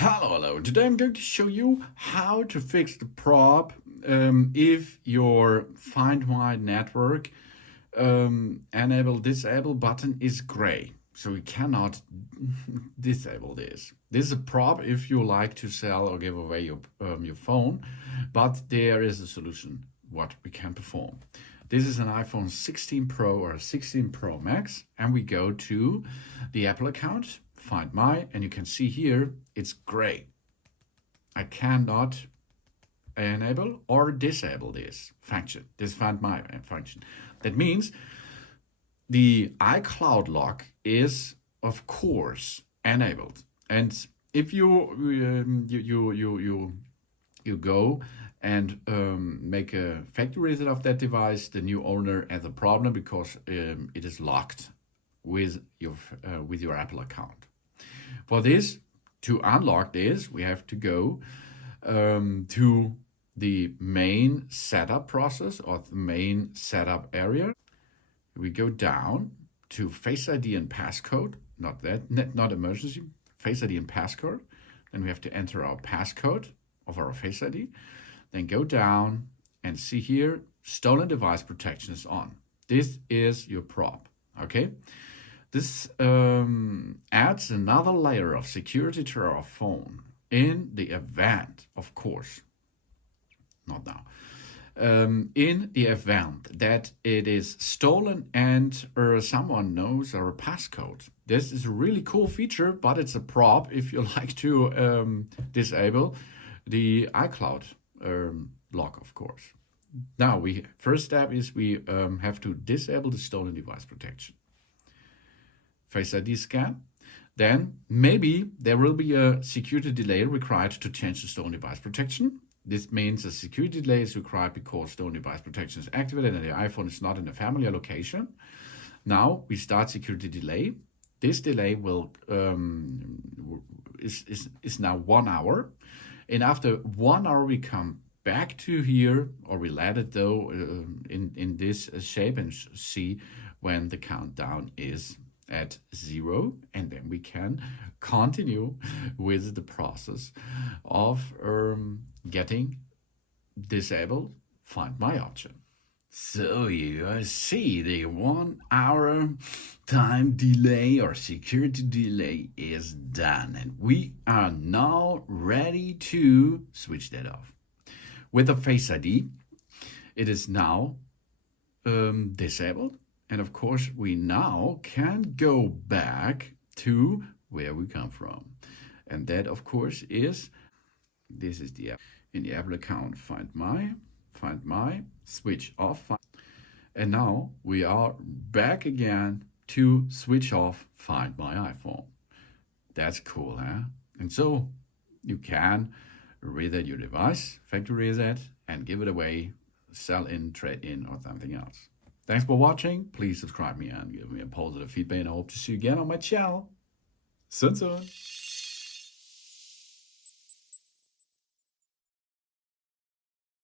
Hello. Today I'm going to show you how to fix the problem if your Find My network enable disable button is gray. So we cannot disable this. This is a problem if you like to sell or give away your phone, but there is a solution what we can perform. This is an iPhone 16 Pro or 16 Pro Max, and we go to the Apple account, Find My, and you can see here it's gray. I cannot enable or disable this function, this Find My function. That means the iCloud lock is, of course, enabled. And if you go and make a factory reset of that device, the new owner has a problem because it is locked with your Apple account. For this, to unlock this, we have to go to the main setup process or the main setup area. We go down to Face ID and passcode, not emergency, Face ID and passcode. Then we have to enter our passcode of our Face ID. Then go down and see here, stolen device protection is on. This is your prop, okay? This adds another layer of security to our phone in the event, of course, not now, in the event that it is stolen and someone knows our passcode. This is a really cool feature, but it's a prop if you like to disable the iCloud lock, of course. Now, first step is we have to disable the stolen device protection. Face ID scan. Then maybe there will be a security delay required to change the stolen device protection. This means a security delay is required because stolen device protection is activated and the iPhone is not in a familiar location. Now we start security delay. This delay will is now 1 hour, and after 1 hour we come back to here, or we let it though in this shape and see when the countdown is at 0, and then we can continue with the process of getting disabled Find My option. So you see the 1 hour time delay or security delay is done, and we are now ready to switch that off. With the Face ID, it is now disabled. And of course, we now can go back to where we come from. And that, of course, this is the app. In the Apple account, Find My, switch off. And now we are back again to switch off Find My iPhone. That's cool, huh? And so you can reset your device, factory reset, and give it away, sell in, trade in, or something else. Thanks for watching. Please subscribe me and give me a positive feedback, and I hope to see you again on my channel. Soon.